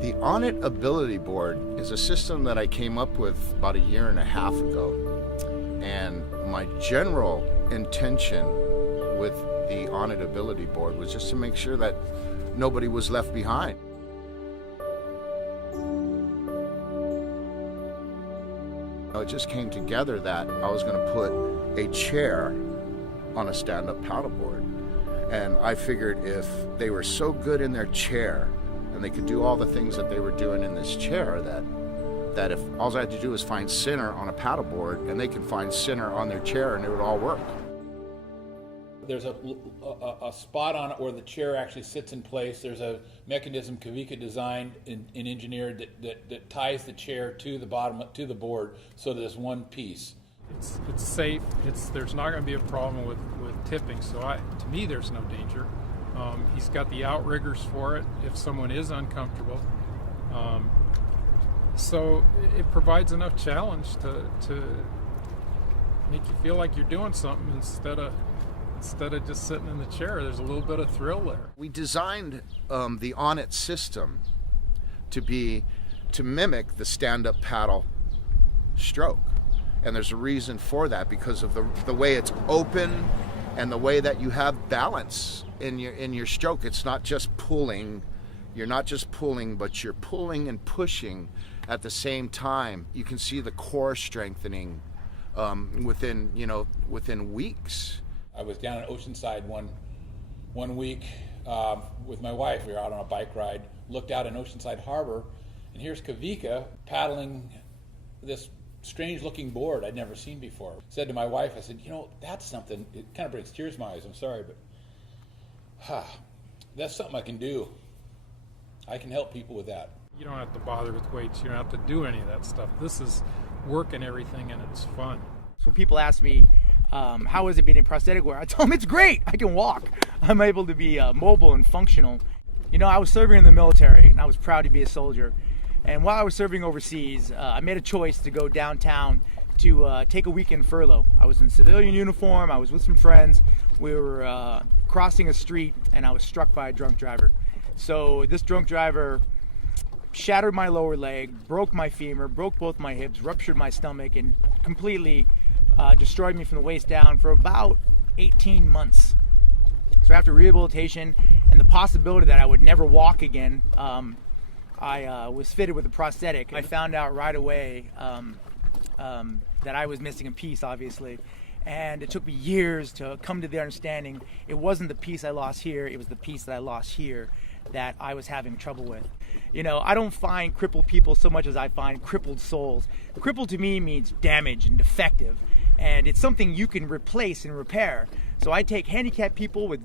The Onit Ability Board is a system that I came up with about 1.5 years ago. And my general intention with the Onit Ability Board was just to make sure that nobody was left behind. It just came together that I was going to put a chair on a stand-up paddleboard. And I figured if they were so good in their chair and they could do all the things that they were doing in this chair, that if all I had to do was find center on a paddleboard and they can find center on their chair and it would all work. There's a spot on it where the chair actually sits in place. There's a mechanism Kawika designed and engineered that ties the chair to the bottom, to the board, so that it's one piece. It's safe. There's not going to be a problem with tipping. So to me, there's no danger. He's got the outriggers for it if someone is uncomfortable. So it provides enough challenge to make you feel like you're doing something instead of just sitting in the chair. There's a little bit of thrill there. We designed the Onit system to mimic the stand-up paddle stroke. And there's a reason for that, because of the way it's open and the way that you have balance in your stroke. It's not just pulling. You're not just pulling, but you're pulling and pushing at the same time. You can see the core strengthening within weeks. I was down in Oceanside one week with my wife. We were out on a bike ride, looked out in Oceanside Harbor, and here's Kawika paddling this strange-looking board I'd never seen before. Said to my wife, I said, that's something. It kind of brings tears to my eyes. I'm sorry, but that's something I can do. I can help people with that. You don't have to bother with weights. You don't have to do any of that stuff. This is work and everything, and it's fun. So when people ask me, how is it being in prosthetic wear? I tell them it's great. I can walk. I'm able to be mobile and functional. I was serving in the military, and I was proud to be a soldier. And while I was serving overseas, I made a choice to go downtown to take a weekend furlough. I was in civilian uniform. I was with some friends. We were crossing a street, and I was struck by a drunk driver. So this drunk driver shattered my lower leg, broke my femur, broke both my hips, ruptured my stomach, and completely destroyed me from the waist down for about 18 months. So after rehabilitation and the possibility that I would never walk again, I was fitted with a prosthetic. I found out right away that I was missing a piece, obviously. And it took me years to come to the understanding it wasn't the piece I lost here, it was the piece that I lost here that I was having trouble with. I don't find crippled people so much as I find crippled souls. Crippled to me means damaged and defective, and it's something you can replace and repair. So I take handicapped people with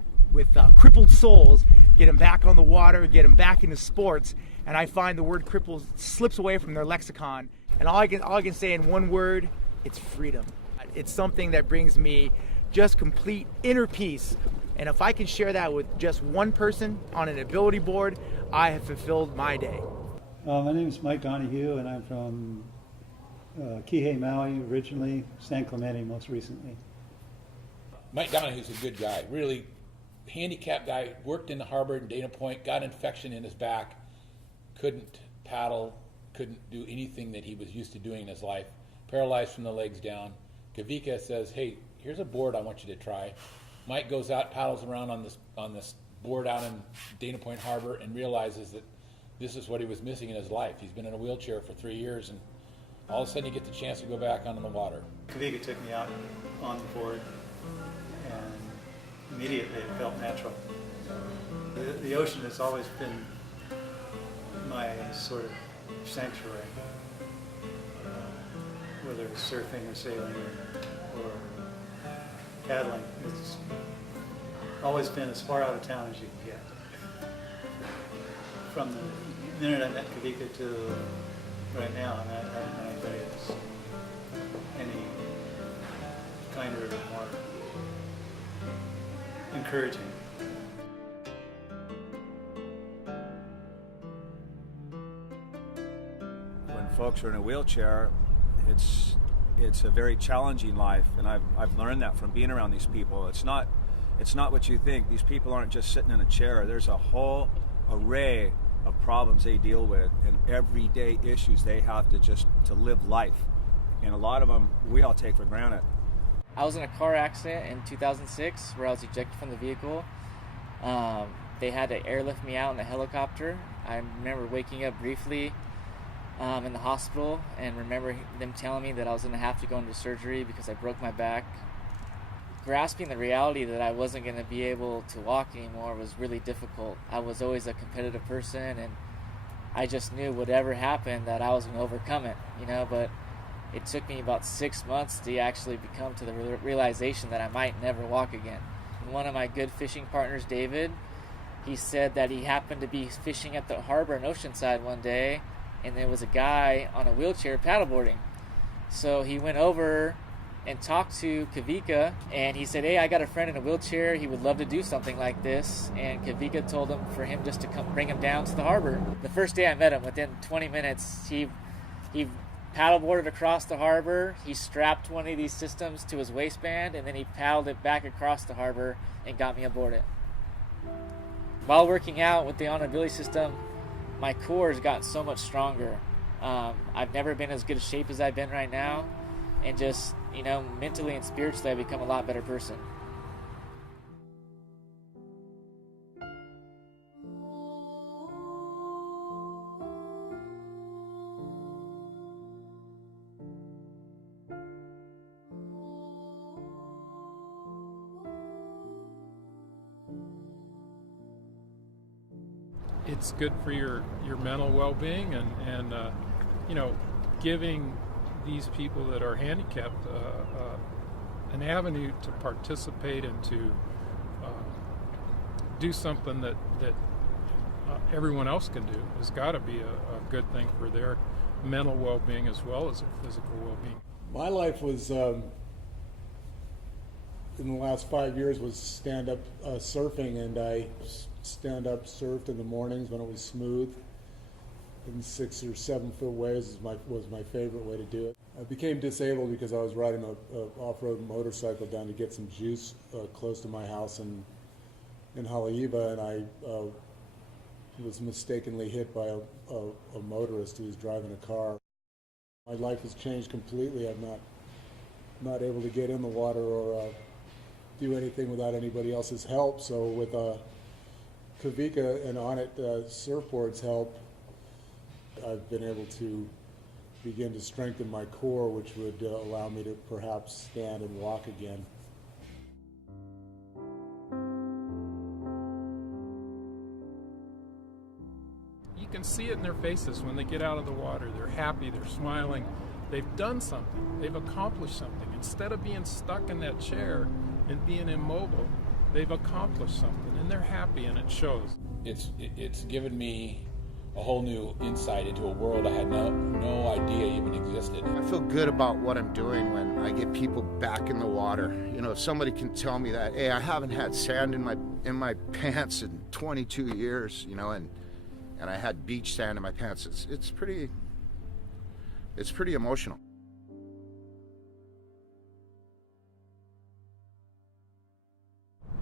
crippled souls, get them back on the water, get them back into sports, and I find the word crippled slips away from their lexicon. And all I can say in one word, it's freedom. It's something that brings me just complete inner peace. And if I can share that with just one person on an ability board, I have fulfilled my day. My name is Mike Donahue, and I'm from Kihei, Maui originally, San Clemente most recently. Mike Donahue's a good guy, really handicapped guy, worked in the harbor in Dana Point, got infection in his back, couldn't paddle, couldn't do anything that he was used to doing in his life, paralyzed from the legs down. Kawika says, hey, here's a board I want you to try. Mike goes out, paddles around on this board out in Dana Point Harbor, and realizes that this is what he was missing in his life. He's been in a wheelchair for 3 years, and all of a sudden he gets the chance to go back onto the water. Kawika took me out on the board, and immediately it felt natural. The ocean has always been my sort of sanctuary, whether it's surfing or sailing or paddling. It's always been as far out of town as you can get. From the minute I met Kawika to right now, I haven't met anybody that's any kinder or more encouraging. When folks are in a wheelchair, it's a very challenging life, and I've learned that from being around these people. It's not what you think. These people aren't just sitting in a chair. There's a whole array of problems they deal with and everyday issues they have to live life. And a lot of them we all take for granted. I was in a car accident in 2006 where I was ejected from the vehicle. They had to airlift me out in a helicopter. I remember waking up briefly in the hospital and remember them telling me that I was going to have to go into surgery because I broke my back. Grasping the reality that I wasn't going to be able to walk anymore was really difficult. I was always a competitive person, and I just knew whatever happened that I was going to overcome it, but it took me about 6 months to actually come to the realization that I might never walk again. And one of my good fishing partners, David, he said that he happened to be fishing at the harbor in Oceanside one day, and there was a guy on a wheelchair paddleboarding. So he went over and talked to Kawika, and he said, "Hey, I got a friend in a wheelchair. He would love to do something like this." And Kawika told him for him just to come bring him down to the harbor. The first day I met him, within 20 minutes, he paddleboarded across the harbor. He strapped one of these systems to his waistband, and then he paddled it back across the harbor and got me aboard it. While working out with the on-ability system, my core has gotten so much stronger. I've never been as good a shape as I've been right now, and just, mentally and spiritually I've become a lot better person. It's good for your mental well-being and giving these people that are handicapped an avenue to participate and to do something that everyone else can do has got to be a good thing for their mental well-being as well as their physical well-being. My life was, in the last 5 years, was stand-up surfing, and I stand-up surfed in the mornings when it was smooth. In 6 or 7 foot waves was my favorite way to do it. I became disabled because I was riding a off-road motorcycle down to get some juice close to my house in Haleiwa, and I was mistakenly hit by a motorist who was driving a car. My life has changed completely. I'm not able to get in the water or do anything without anybody else's help. So with Kawika and Onit surfboard's help, I've been able to begin to strengthen my core, which would allow me to perhaps stand and walk again. You can see it in their faces when they get out of the water. They're happy, they're smiling, they've done something, they've accomplished something. Instead of being stuck in that chair and being immobile, they've accomplished something, and they're happy, and it shows. It's given me a whole new insight into a world I had no idea even existed. I feel good about what I'm doing when I get people back in the water. If somebody can tell me that, hey, I haven't had sand in my pants in 22 years, and I had beach sand in my pants. It's pretty emotional.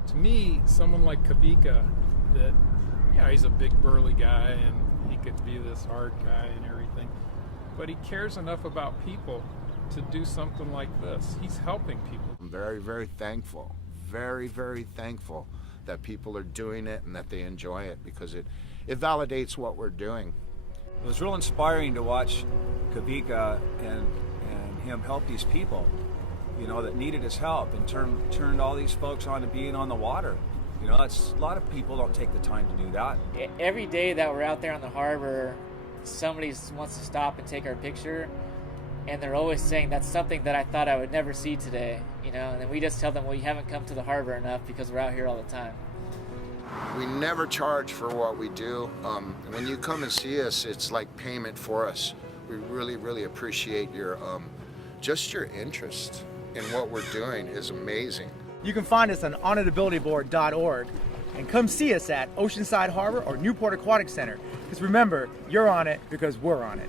To me, someone like Kawika, that, he's a big burly guy and he could be this hard guy and everything, but he cares enough about people to do something like this. He's helping people. I'm very, very thankful, very, very thankful that people are doing it and that they enjoy it, because it validates what we're doing. It was real inspiring to watch Kawika and him help these people, that needed his help, and turned all these folks on to being on the water. That's, a lot of people don't take the time to do that. Every day that we're out there on the harbor, somebody wants to stop and take our picture, and they're always saying, "That's something that I thought I would never see today," and then we just tell them, "Well, you haven't come to the harbor enough because we're out here all the time." We never charge for what we do. When you come and see us, it's like payment for us. We really, really appreciate your just your interest in what we're doing is amazing. You can find us on onitabilityboard.org and come see us at Oceanside Harbor or Newport Aquatic Center. Because remember, you're on it because we're on it.